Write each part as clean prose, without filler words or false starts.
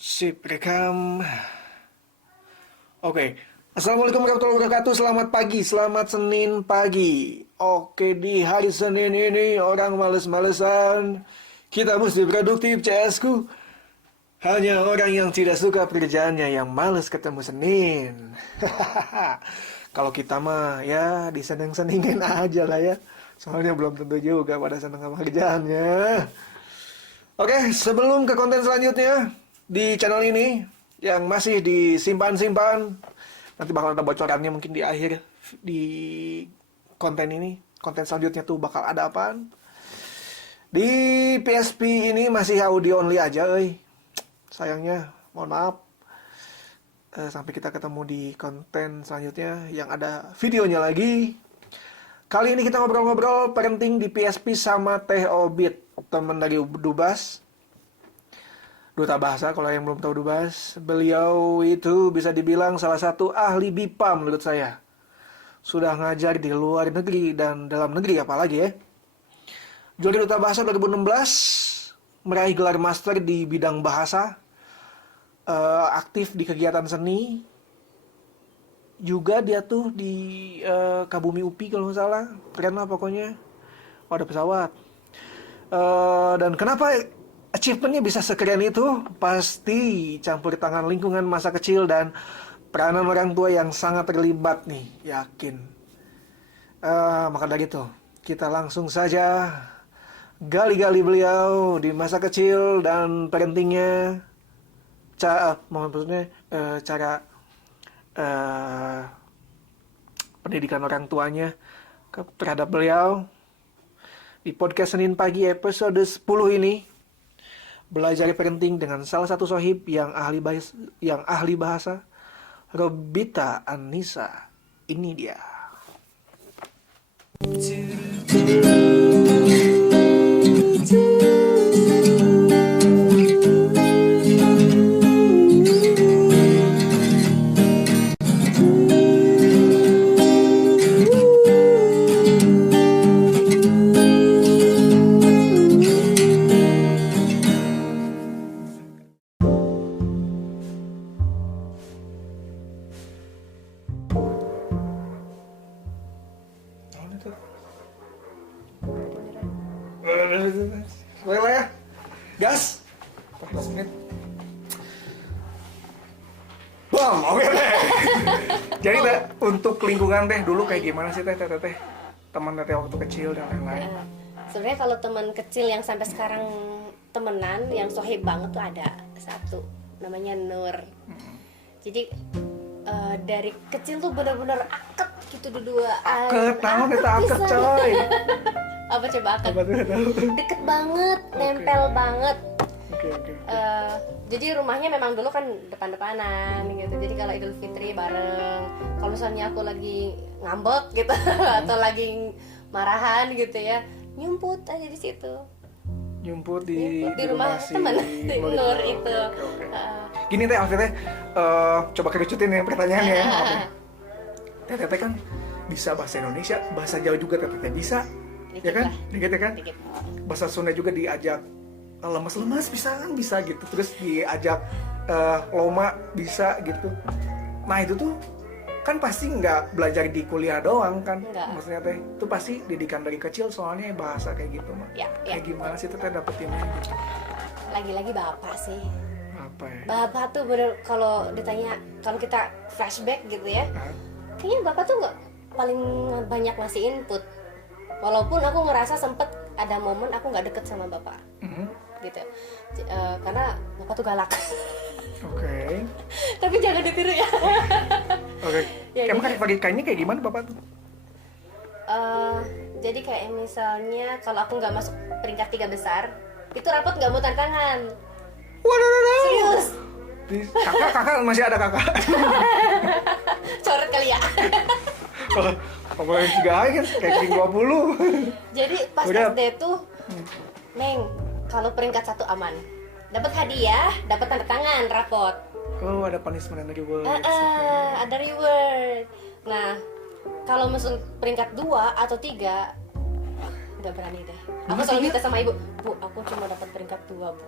Sip, rekam. Oke. Assalamualaikum warahmatullahi wabarakatuh. Selamat pagi, selamat Senin pagi. Oke, di hari Senin ini orang males-malesan. Kita mesti produktif, CS-ku. Hanya orang yang tidak suka pekerjaannya yang males ketemu Senin. Kalau kita mah ya diseneng-senengin aja lah ya. Soalnya belum tentu juga pada seneng sama kerjaannya. Oke, sebelum ke konten selanjutnya di channel ini yang masih disimpan-simpan, nanti bakal ada bocorannya mungkin di akhir di konten ini. Konten selanjutnya tuh bakal ada apaan? Di PSP ini masih audio only aja, sayangnya, mohon maaf. Sampai kita ketemu di konten selanjutnya yang ada videonya lagi. Kali ini kita ngobrol-ngobrol parenting di PSP sama Teh Obit, teman dari Dubas, Duta Bahasa. Kalau yang belum tahu Dubas, beliau itu bisa dibilang salah satu ahli BIPA menurut saya. Sudah ngajar di luar negeri dan dalam negeri apalagi ya. Juara Duta Bahasa 2016, meraih gelar master di bidang bahasa, aktif di kegiatan seni. Juga dia tuh di Kabumi UPI kalau nggak salah, keren lah pokoknya. Oh, ada pesawat. Dan kenapa achievementnya bisa sekeren itu? Pasti campur tangan lingkungan masa kecil dan peranan orang tua yang sangat terlibat nih, yakin. Maka dari itu, kita langsung saja gali-gali beliau di masa kecil dan parentingnya, maksudnya cara pendidikan orang tuanya terhadap beliau. Di podcast Senin Pagi episode 10 ini, belajar parenting dengan salah satu sohib yang ahli bahasa, Robita Anissa. Ini dia. Boleh lah ya. Gas. 14 menit. Bam, oke teh. Jadi teh, untuk lingkungan teh dulu kayak gimana sih teh? Teman teh waktu kecil dan lain-lain. Sebenarnya kalau teman kecil yang sampai sekarang temenan yang sohib banget tuh ada satu, namanya Nur. Jadi dari kecil tuh benar-benar akep gitu dua. Akep, tahu deh akep coy. Apa coba akep? Apa tuh tahu? Deket banget, nempel banget. Oke. Jadi rumahnya memang dulu kan depan-depanan gitu. Jadi kalau Idul Fitri bareng. Kalau misalnya aku lagi ngambek gitu atau lagi marahan gitu ya, nyumput aja di situ. Nyumput di rumah teman di Nur itu. Oke. Gini teh, Alfie coba kerucutin ya pertanyaannya ya. Teh kan bisa bahasa Indonesia, bahasa Jawa juga teh bisa. Dikit Ya kan? lah. Dikit ya kan? Dikit. Bahasa Sunda juga diajak lemas-lemas bisa gitu. Terus diajak loma bisa gitu. Nah itu tuh kan pasti nggak belajar di kuliah doang kan? Enggak. Maksudnya teh itu pasti didikan dari kecil soalnya bahasa kayak gitu mah. Ya. Kayak gimana sih teh dapetinnya gitu? Lagi-lagi bapak sih. Apa ya? Bapak tuh bener, kalau ditanya, kalau kita flashback gitu ya, Hah? kayaknya bapak tuh nggak paling banyak ngasih input. Walaupun aku ngerasa sempet ada momen aku nggak deket sama bapak, gitu, karena bapak tuh galak. Oke. Tapi jangan ditiru ya. Oke. Ya, Emang jadi- kan kayaknya kayak gimana bapak tuh? Jadi kayak misalnya kalau aku nggak masuk peringkat 3 besar, itu rapot nggak mau tanda tangan. Waduh. Serius. Kakak masih ada kakak. Coret kali ya. Kalau yang 3 kan kayak 20. Jadi pas Udah. SD tuh, Neng, kalau peringkat 1 aman, dapat hadiah, dapat tanda tangan, rapot. Oh, ada punishment and reward. Ada reward. Nah, kalau masuk peringkat 2 atau 3, nggak berani deh. Aku selalu minta sama ibu, Bu, aku cuma dapat peringkat 2, Bu.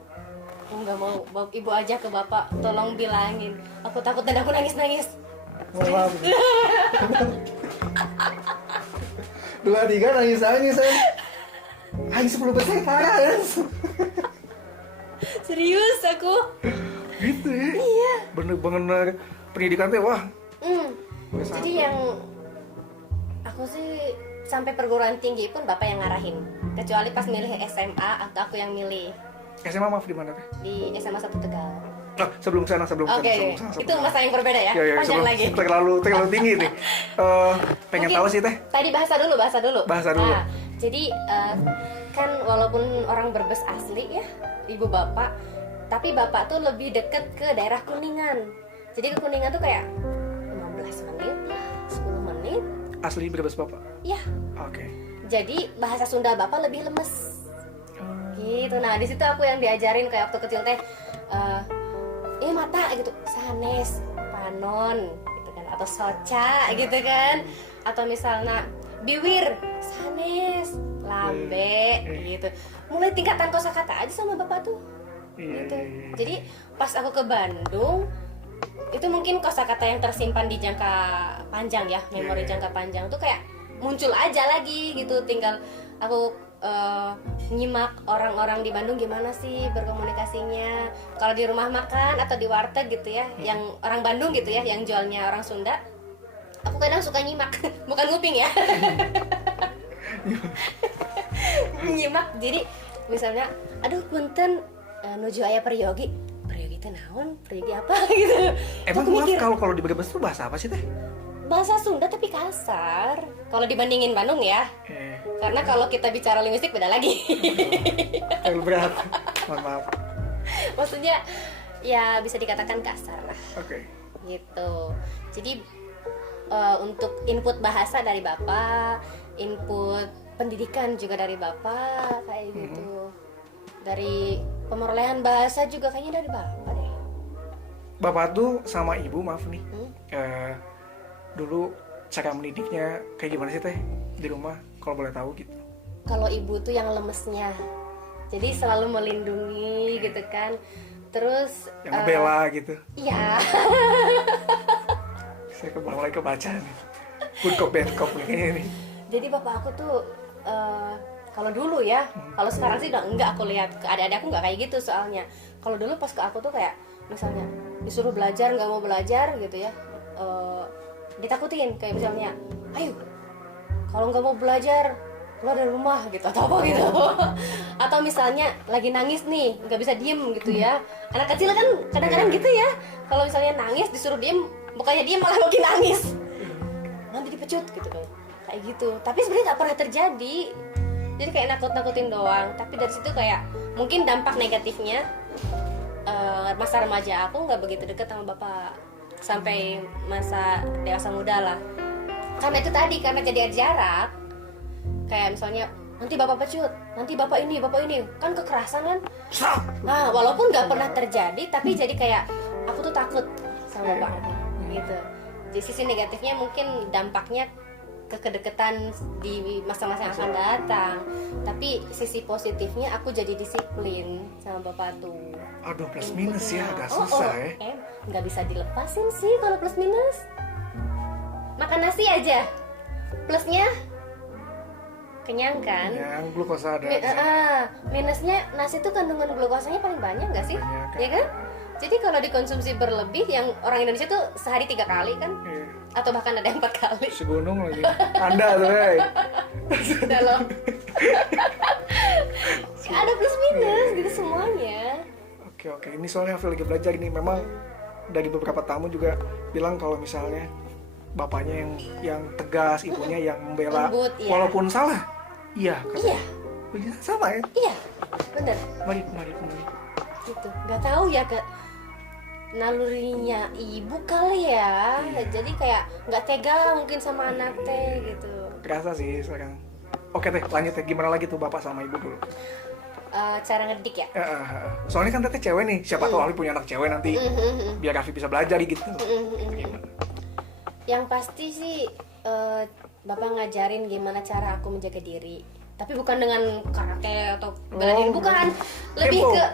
nggak mau ibu aja ke bapak, tolong bilangin aku takut dan aku nangis. Maaf. 2-3 nangis San. Aing 10 bersekarang. Serius aku. Gitu ya. Iya. Bener-bener pendidikan teh wah. Jadi yang aku sih sampai perguruan tinggi pun bapak yang ngarahin, kecuali pas milih SMA atau aku yang milih. SMA maaf di mana teh? Di SMA 1 Tegal. Sebelum sana. Oke. Itu masa yang berbeda ya. Ya, Panjang lagi. Terlalu tinggi nih. Pengen Mungkin tahu sih teh. Tadi bahasa dulu. Bahasa dulu. Jadi kan walaupun orang Brebes asli ya, ibu bapak, tapi bapak tuh lebih deket ke daerah Kuningan. Jadi ke Kuningan tuh kayak 15 menit lah, 10 menit. Asli Brebes bapak. Ya. Oke. Jadi bahasa Sunda bapak lebih lemes. Gitu. Nah di situ aku yang diajarin kayak waktu kecil teh, mata gitu, sanes, panon, gitu kan, atau soca, gitu kan, atau misalnya biwir, sanes, lambe, gitu. Mulai tingkatan kosakata aja sama bapak tuh, gitu. Jadi pas aku ke Bandung, itu mungkin kosakata yang tersimpan di jangka panjang ya, memori jangka panjang tuh kayak muncul aja lagi gitu. Tinggal aku nyimak orang-orang di Bandung gimana sih berkomunikasinya. Kalau di rumah makan atau di warteg gitu ya, yang orang Bandung gitu ya, yang jualnya orang Sunda, aku kadang suka nyimak, bukan nguping ya. Nyimak, jadi misalnya, aduh punten nuju aya peryogi teh naon, peryogi apa gitu. Emang maaf kalau di Brebes tuh bahasa apa sih teh? Bahasa Sunda tapi kasar kalau dibandingin Bandung ya. Karena kalau kita bicara linguistik beda lagi. Terlalu berat. Mohon maaf. Maksudnya ya bisa dikatakan kasar lah. Oke. Gitu. Jadi untuk input bahasa dari Bapak, input pendidikan juga dari Bapak kayak gitu. Dari pemerolehan bahasa juga kayaknya dari Bapak deh. Bapak tuh sama ibu maaf nih. Dulu cara mendidiknya kayak gimana sih teh di rumah kalau boleh tahu gitu? Kalau ibu tuh yang lemesnya, jadi selalu melindungi gitu kan, terus yang ngebela gitu. Iya. Saya mulai kebaca nih, good cop bad cop nih kayaknya nih. Jadi bapak aku tuh kalau dulu ya, kalau sekarang sih udah enggak, aku lihat ke adik-adik aku nggak kayak gitu soalnya. Kalau dulu pas ke aku tuh kayak misalnya disuruh belajar nggak mau belajar gitu ya, ditakutin kayak misalnya, ayo kalau nggak mau belajar keluar dari rumah gitu atau apa gitu. Atau misalnya lagi nangis nih nggak bisa diem gitu ya, anak kecil kan kadang-kadang gitu ya, kalau misalnya nangis disuruh diem, bukannya diem malah makin nangis, nanti dipecut gitu kan, kayak gitu. Tapi sebenarnya nggak pernah terjadi, jadi kayak nakut-nakutin doang. Tapi dari situ kayak mungkin dampak negatifnya, masa remaja aku nggak begitu deket sama bapak sampai masa dewasa muda lah. Karena itu tadi, karena jadi ada jarak. Kayak misalnya nanti bapak pecut, nanti bapak ini kan kekerasan kan. Nah walaupun nggak pernah terjadi, tapi jadi kayak aku tuh takut sama bapak gitu. Jadi sisi negatifnya mungkin dampaknya ke kedekatan di masa-masa yang akan datang. Tapi sisi positifnya aku jadi disiplin sama bapak tuh. Aduh, plus minus ya agak susah ya. Nggak bisa dilepasin sih kalau plus minus. Makan nasi aja, plusnya kenyang kan? Yang glukosa ada. Minusnya nasi tuh kandungan glukosanya paling banyak nggak sih? Banyak, Ya kan? Jadi kalau dikonsumsi berlebih, yang orang Indonesia tuh sehari 3 kali kan? Atau bahkan ada yang 4 kali. Segunung lagi. Anda tuh, hey. Udah loh. Ada plus minus gitu semuanya. Oke. Ini soalnya Hafil lagi belajar nih. Memang dari beberapa tamu juga bilang kalau misalnya bapaknya yang tegas, ibunya yang membela, lembut, iya. Walaupun salah. Iya. Iya. Sama ya? Iya. Bener. Mari. Gitu. Nggak tahu ya nalurinya ibu kali ya. Jadi kayak nggak tega mungkin sama anak teh gitu. Kerasa sih sekarang. Oke teh, lanjut ya. Gimana lagi tuh bapak sama ibu dulu? Cara ngedidik ya. Soalnya kan teteh cewek nih. Siapa tahu Alfi punya anak cewek nanti. Biar Alfi bisa belajar gitu. Gimana? Yang pasti sih bapak ngajarin gimana cara aku menjaga diri. Tapi bukan dengan karate atau bela diri, bukan. Lebih Tempo. ke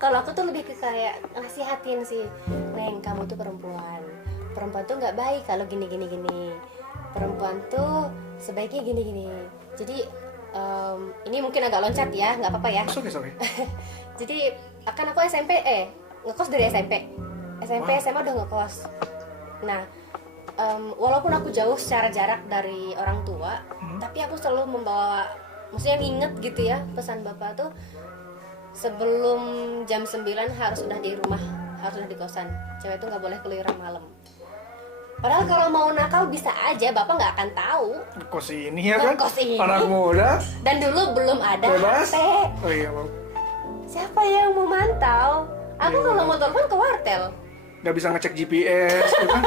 kalau aku tuh lebih ke kayak nasihatin sih, Neng, kamu tuh perempuan tuh nggak baik kalau gini, perempuan tuh sebaiknya gini. Jadi ini mungkin agak loncat ya, nggak apa-apa ya. Sorry. Jadi akan aku ngekos dari SMP Wow. SMA udah ngekos. Nah, walaupun aku jauh secara jarak dari orang tua, tapi aku selalu membawa, maksudnya inget gitu ya, pesan bapak tuh sebelum jam 9 harus udah di rumah, harus udah di kosan. Cewek itu nggak boleh keluyuran malam. Padahal kalau mau nakal bisa aja, bapak nggak akan tahu. Kos ini ya kan? Kos ini. Anak muda. Dan dulu belum ada Bebas. HP. Oh iya, Bang. Siapa yang mau mantau? Aku Iya, kalau mau telepon ke wartel. Nggak bisa ngecek GPS, gitu kan?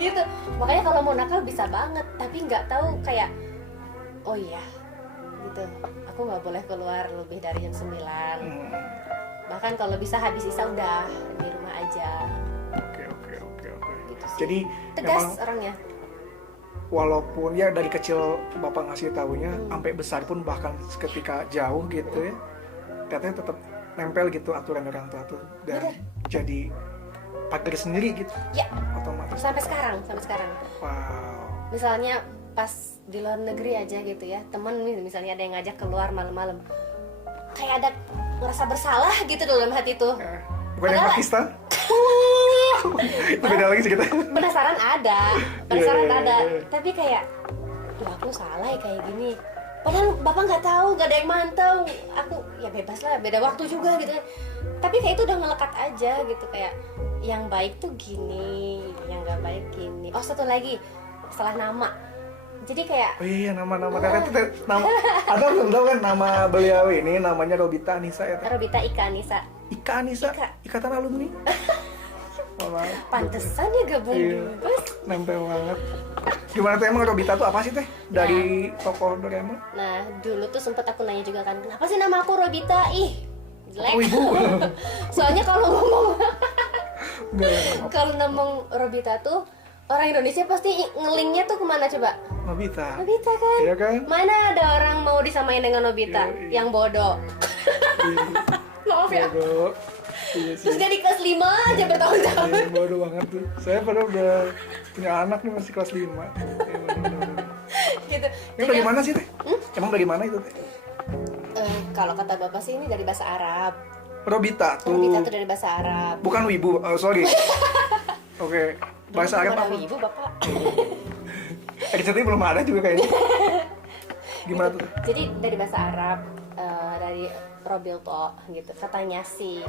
Gitu. Makanya kalau mau nakal bisa banget, tapi nggak tahu kayak, oh iya, gitu. Aku nggak boleh keluar lebih dari jam 9. Bahkan kalau bisa habis isa udah di rumah aja. Oke. Gitu sih. Jadi Tegas memang orangnya. walaupun ya dari kecil bapak ngasih tahunya, sampai besar pun bahkan ketika jauh gitu ya, katanya tetap nempel gitu aturan orang tua tuh, dan Bener. jadi pagar sendiri gitu, Ya, otomatis. sampai sekarang. Wow. Misalnya pas di luar negeri aja gitu ya, temen misalnya ada yang ngajak keluar malam-malam, kayak ada ngerasa bersalah gitu dalam hati tuh. Bukan yang Padahal- Pakistan? Itu beda lagi sih kita. Penasaran ada, Yeah. tapi kayak, duh aku salah ya kayak gini. Padahal bapak nggak tahu, nggak ada yang mantau. Aku ya bebas lah, beda waktu juga gitu. Tapi kayak itu udah ngelekat aja gitu, kayak yang baik tuh gini, yang nggak baik gini. Oh, satu lagi, salah nama. Jadi kayak Oh iya, nama-nama karena itu nama ada belum tahu kan nama beliau ini, namanya Robita Anissa ya. Robita Ika Anissa. Ika Anissa, Ika. ikatan alumni. Wah, Pantesan ya gabung Iya. bungkus. nempel banget. Gimana tuh emang Robita tuh apa sih teh? Dari tokoh Doraemon? Nah, dulu tuh sempet aku nanya juga kan, kenapa sih nama aku Robita? Ih, jelek. Oh ibu. Soalnya kalau ngomong Enggak, kalau ngomong Robita tuh orang Indonesia pasti ngelinknya tuh kemana coba? Nobita. Nobita kan? Iya kan? Mana ada orang mau disamain dengan Nobita Iya. yang bodoh? Maaf ya. Bodoh. Iya sih. Terus dia di kelas 5 aja bertahun-tahun. Iya, bodoh banget tuh. Saya padahal udah punya anak nih, masih kelas 5. Iya, bodoh. Gitu. Ini dari mana sih teh? Emang dari mana itu teh? Kalau kata bapak sih ini dari bahasa Arab. Robita tuh. Robita tuh dari bahasa Arab. Bukan wibu, sorry. Oke, bahasa Arab Dulu apa? belum ada ibu bapak. Actually belum ada juga kayaknya. Gimana tuh? Jadi dari bahasa Arab, dari Robilto gitu katanya sih.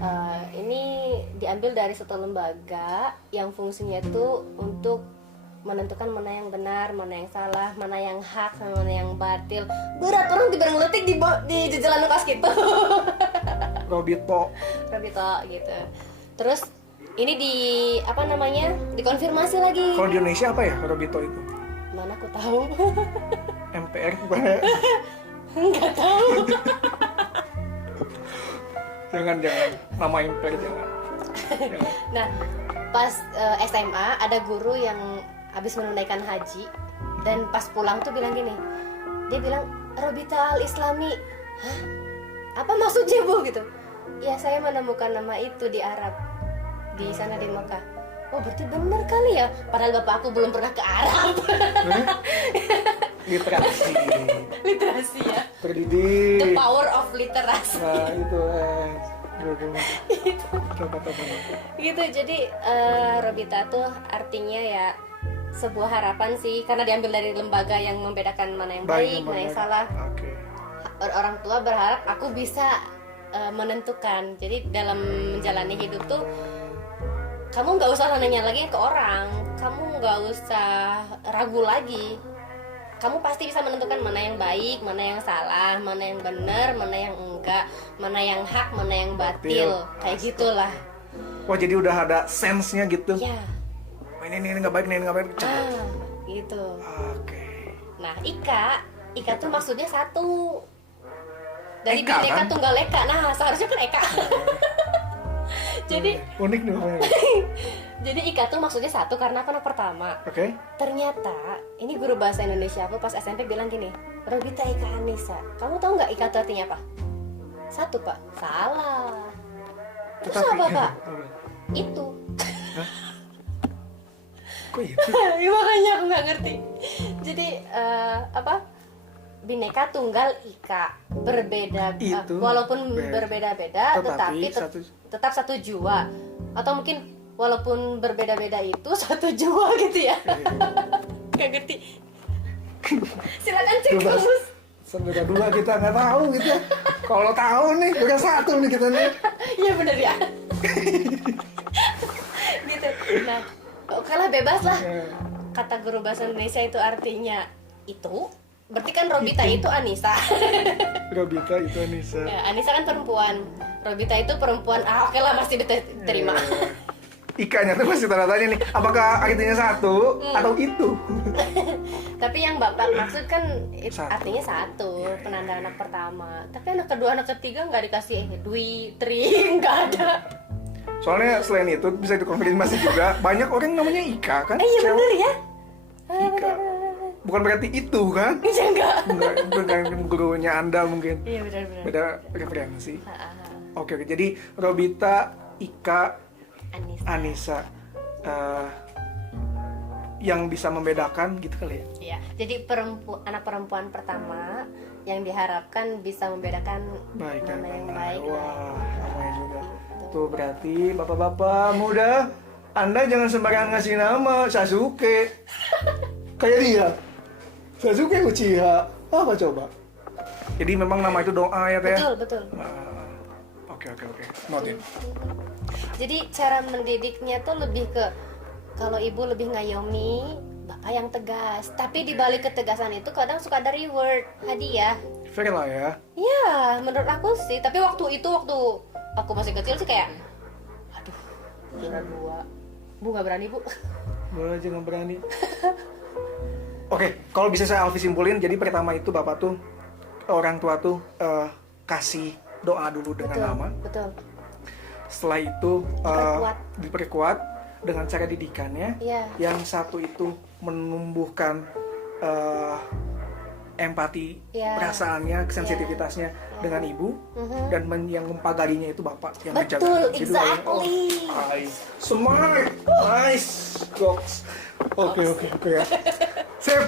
Nah, ini diambil dari satu lembaga yang fungsinya itu untuk menentukan mana yang benar, mana yang salah, mana yang hak, sama mana yang batil. Berat orang dibareng letik di jajalan Lukas gitu. Robito. Robilto gitu. Terus ini dikonfirmasi lagi. Kalau di Indonesia apa ya Robito itu? Mana aku tahu. MPR bukan ya? Nggak tahu. Jangan nama MPR jangan. Nah, pas SMA ada guru yang habis menunaikan haji dan pas pulang tuh bilang gini. Dia bilang, "Robita Al-Islami." Hah? Apa maksudnya, Bu gitu? Ya, saya menemukan nama itu di Arab. Di sana di Mekah. Oh, berarti benar kali ya. Padahal bapak aku belum pernah ke Arab. Literasi. Literasi ya. The Terdidik. power of literasi. Nah itu Coba. Gitu, jadi Robita tuh artinya ya sebuah harapan sih, karena diambil dari lembaga yang membedakan mana yang baik, mana yang salah. Oke. Orang tua berharap aku bisa menentukan. Jadi dalam menjalani hidup tuh kamu nggak usah nanya lagi ke orang, kamu nggak usah ragu lagi. Kamu pasti bisa menentukan mana yang baik, mana yang salah, mana yang benar, mana yang enggak, mana yang hak, mana yang batil. Kayak gitulah. Wah jadi udah ada sense-nya gitu. Ya. Oh, ini nggak baik, ini nggak baik. Gitu. Oke. Nah, Ika tuh maksudnya satu. Dari Eka, Bhinneka kan? Tunggal Eka. Nah, seharusnya kan Eka. Jadi Unik nih namanya. Jadi Ika tuh maksudnya satu karena aku anak pertama. Oke. Ternyata ini guru bahasa Indonesia aku pas SMP bilang gini, Robita Ika Anissa. Kamu tahu nggak Ika itu artinya apa? Satu Pak. Salah. Terus Tetapi, apa Pak? apa? Itu. Kok itu? Ya, makanya aku nggak ngerti. Jadi apa? Bineka Tunggal Ika, berbeda, Itu walaupun berbeda-beda, tetapi tetap satu jua. Atau mungkin walaupun berbeda-beda itu satu jua gitu ya? Nggak ngerti. Silakan cek Coba. kamus. Sebenarnya dua kita nggak tahu gitu. Kalau tahu nih, udah satu nih kita nih. Iya bener ya. Gitu. Nah, oke lah bebas lah. Kata guru bahasa Indonesia itu artinya itu. Berarti kan Robita itu Anissa. Robita itu Anissa. Ya, Anissa kan perempuan. Robita itu perempuan. Oke lah masih diterima. Ikanya tuh masih tanda tanya nih, apakah artinya satu atau itu? Tapi yang Bapak maksud kan Satu. artinya satu, penanda anak pertama. Tapi anak kedua, anak ketiga nggak dikasih Dwi, Tri, nggak ada. Soalnya selain itu bisa dikonfirmasi juga banyak orang namanya Ika kan? Iya Cewek. bener ya. Ika. Bukan berarti itu kan? Iya enggak. Bukan gurunya Anda mungkin. Iya benar-benar. Beda referensi. Ah. Oke, jadi Robita, Ika, Anissa. Anissa yang bisa membedakan gitu kali ya? Iya. Jadi anak perempuan pertama yang diharapkan bisa membedakan Baik dan mana yang benar. baik. Wah, namanya juga. Gitu. Tuh berarti bapak-bapak muda, Anda jangan sembarangan ngasih nama Sasuke. Kayak dia. Sasuke Uchiha. Apa coba? Jadi memang nama itu doa ya, Teh? Betul, betul. Oke. Noted. Jadi cara mendidiknya tuh lebih ke kalau ibu lebih ngayomi, bapak yang tegas. Tapi di balik ketegasan itu kadang suka ada reward, hadiah. Fair lah ya. Ya, menurut aku sih. Tapi waktu aku masih kecil sih kayak, aduh, juara 2. Bu nggak berani bu. Boleh aja nggak berani. Oke, kalau bisa saya Alfi simpulin, jadi pertama itu bapak tuh orang tua tuh kasih doa dulu dengan Betul, nama. betul. Setelah itu diperkuat dengan cara didikannya. Iya. Yang satu itu menumbuhkan empati, Iya. perasaannya, sensitivitasnya dengan ibu, dan yang mempagarinya itu bapak yang menjaga. Betul, Jadi exactly. Smart, nice, goks. Oke ya. Sip.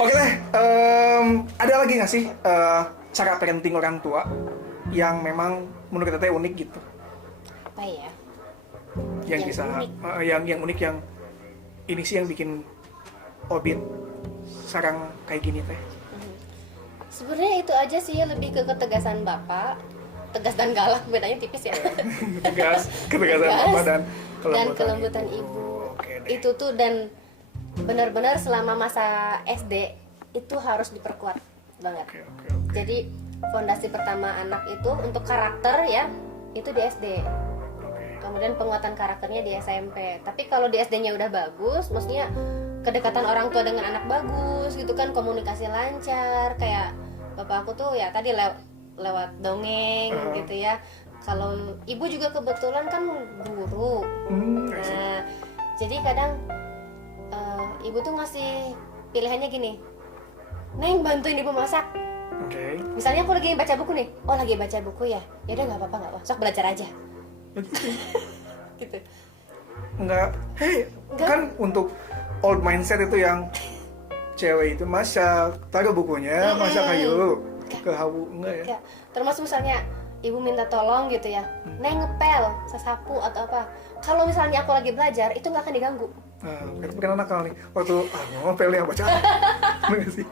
Oke deh. Ada lagi nggak sih cara parenting orang tua yang memang menurut teteh unik gitu? Apa ya? Yang bisa unik. Yang unik, yang ini sih yang bikin Obit sarang kayak gini teh. Sebenarnya itu aja sih, lebih ke ketegasan bapak. Tegas dan galak bedanya tipis ya. Ketegasan bapak dan kelembutan ibu. Oke deh. Itu tuh, dan benar-benar selama masa SD itu harus diperkuat banget. Oke. Jadi fondasi pertama anak itu untuk karakter ya, itu di SD. Kemudian penguatan karakternya di SMP. Tapi kalau di SD-nya udah bagus, maksudnya kedekatan orang tua dengan anak bagus gitu kan, komunikasi lancar. Kayak bapak aku tuh ya tadi lewat dongeng gitu ya. Kalau ibu juga kebetulan kan guru. Nah, jadi kadang ibu tuh ngasih pilihannya gini, Neng bantuin ibu masak. Oke. Misalnya aku lagi baca buku nih, oh lagi baca buku ya, ya udah nggak apa-apa, sok belajar aja. Gitu. Enggak. Kan untuk old mindset itu yang cewek itu masak, taruh bukunya, masak ayo ke hawu, enggak ya? Ya, termasuk misalnya ibu minta tolong gitu ya, Neng ngepel, sesapu atau apa. Kalau misalnya aku lagi belajar, itu nggak akan diganggu. Nah, itu bukan nakal nih. Waktu ngopel yang baca. Enggak sih?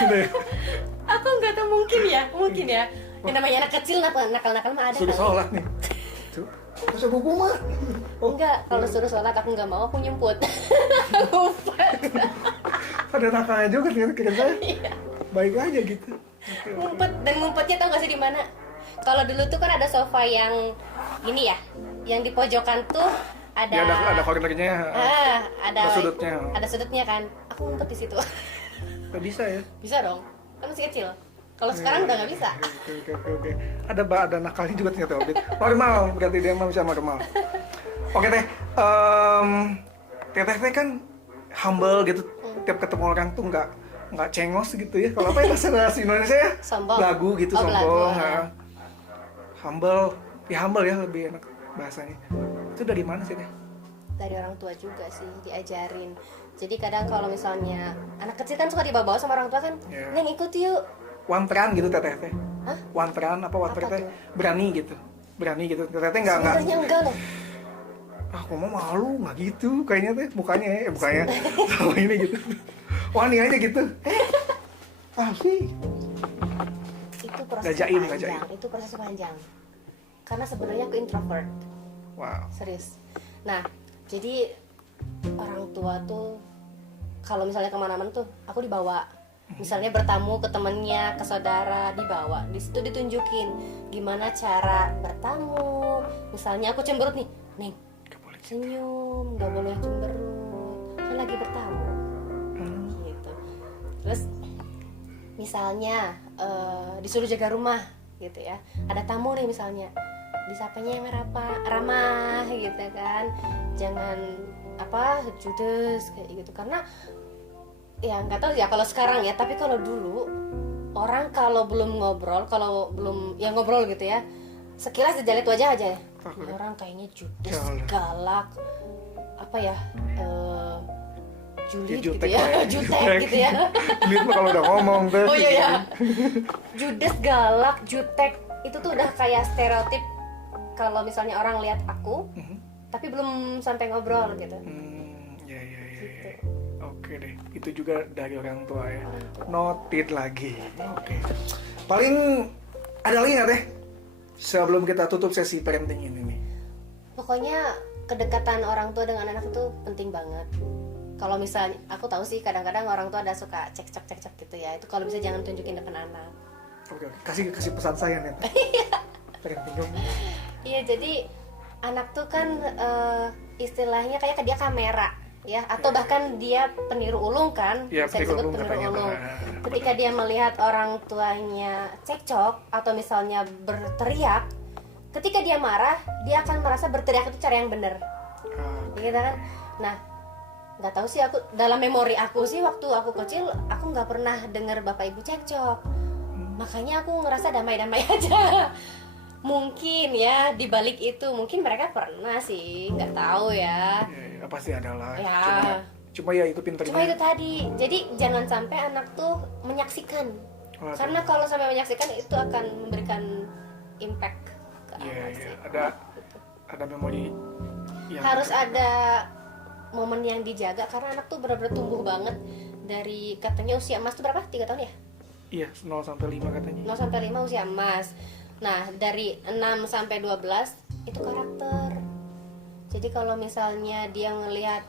Udah. Aku nggak tahu, mungkin ya. Yang namanya anak kecil nakal mah ada. Sudah kali. sholat nih. Tuh, masa buku mah. Enggak, kalau suruh sholat aku nggak mau, aku nyumput. Ada nakalnya juga ternyata kira saya. Iya. Baik aja gitu. Ngumpet, dan ngumpetnya tau gak sih di mana? Kalau dulu tuh kan ada sofa yang gini ya, yang di pojokan tuh ada. Ya, ada cornernya. Ada sudutnya kan. Aku ngumpet di situ. Gak bisa ya? Bisa dong, kan masih kecil. Kalau sekarang udah nggak bisa. Oke. Ada nakalnya juga ternyata Obit. Normal, berarti dia mah bisa normal. Oke teh, teteh kan humble gitu. Tiap ketemu orang tuh nggak nggak cengos gitu ya. Kalau apa ya bahasa Indonesia ya? Sombong. Belagu gitu, Oh, sombong. belagu, Nah. Humble ya lebih enak bahasanya. Itu dari mana sih teh? Dari orang tua juga sih diajarin. Jadi kadang kalau misalnya anak kecil kan suka dibawa sama orang tua kan, Iya. Neng ikut yuk. Wanteran gitu teteh teh. Hah? Wanteran apa wanter Apa teh? tuh? Berani gitu. Berani gitu. Teteh teh nggak. Sebenarnya enggak loh. Aku mau malu nggak gitu kayaknya teh mukanya mukanya sama ini gitu. Wani aja gitu. Alfi. Itu proses Ngajain, panjang. ngajain. Itu proses panjang. Karena sebenarnya aku introvert. Wow. Serius. Nah, jadi orang tua tuh kalau misalnya kemana-mana tuh aku dibawa. Misalnya bertamu ke temennya, ke saudara, dibawa. Di situ ditunjukin gimana cara bertamu. Misalnya aku cemberut nih, Neng, Nggak boleh. senyum, nggak boleh cemberut. Kan lagi bertamu. Gitu. Terus misalnya disuruh jaga rumah gitu ya. Ada tamu nih misalnya, disapanya yang ramah gitu kan, jangan judes kayak gitu. Karena ya nggak tahu ya kalau sekarang ya, tapi kalau dulu orang kalau belum ngobrol, kalau belum ya ngobrol gitu ya, sekilas dilihat wajah aja ya, ini orang kayaknya judes, galak, apa ya, julid gitu Jutek ya, lah ya. jutek gitu ya. Julid mah kalau udah ngomong teh. Oh iya ya, judes, galak, jutek, itu tuh udah kayak stereotip kalau misalnya orang lihat aku, tapi belum sampai ngobrol gitu. Ya. Gitu. Oke deh, itu juga dari orang tua ya. Noted lagi. Oke. Paling ada lagi nggak teh? Sebelum kita tutup sesi parenting ini nih. Pokoknya kedekatan orang tua dengan anak itu penting banget. Kalau misalnya aku tahu sih kadang-kadang orang tua ada suka cekcok gitu ya. Itu kalau bisa jangan tunjukin depan anak. Oke. Kasih pesan saya nih. Parenting dong. Iya, jadi anak tuh kan istilahnya kayak dia kamera ya, atau bahkan dia peniru ulung kan, Ya, bisa disebut peniru katanya. ulung. Ketika dia melihat orang tuanya cekcok atau misalnya berteriak, ketika dia marah, dia akan merasa berteriak itu cara yang benar, gitu kan. Nah, nggak tahu sih, aku dalam memori aku sih waktu aku kecil aku nggak pernah dengar bapak ibu cekcok, makanya aku ngerasa damai-damai aja. Mungkin ya di balik itu mungkin mereka pernah sih, nggak tahu ya. Ya, pasti ada lah. Ya. Cuma ya itu pinternya. Cuma itu tadi, jadi jangan sampai anak tuh menyaksikan. Waduh. Karena kalau sampai menyaksikan itu akan memberikan impact ke Iya, anak iya. sih. Ada memori yang Harus ada momen yang dijaga karena anak tuh benar-benar tumbuh banget dari katanya usia emas tuh berapa? 3 tahun ya? Iya, 0 sampai 5 katanya. 0 sampai 5 usia emas. Nah, dari 6 sampai 12 itu karakter. Jadi kalau misalnya dia ngelihat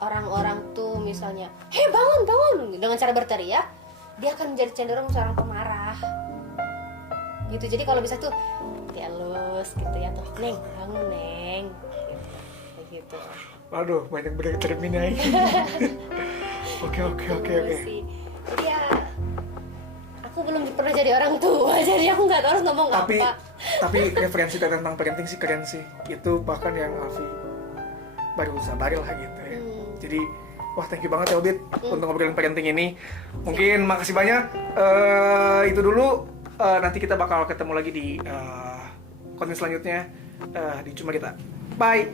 orang-orang tuh misalnya, "Hei, bangun, bangun!" dengan cara berteriak, dia akan menjadi cenderung seorang pemarah. Gitu. Jadi kalau bisa tuh dielus gitu ya tuh, "Neng, bangun, Neng." Gitu. Kayak gitu. Waduh, banyak bener terminnya ini. Oke. Gitu sih. Jadi ya aku belum pernah jadi orang tua, jadi aku nggak tahu harus ngomong Tapi apa. referensi tentang parenting sih keren sih. Itu bahkan yang Alfi baru sabar lah gitu ya. Jadi wah, thank you banget ya Obit untuk ngobrolin parenting ini. Mungkin makasih banyak. Itu dulu. Nanti kita bakal ketemu lagi di konten selanjutnya di Cuma Kita. Bye.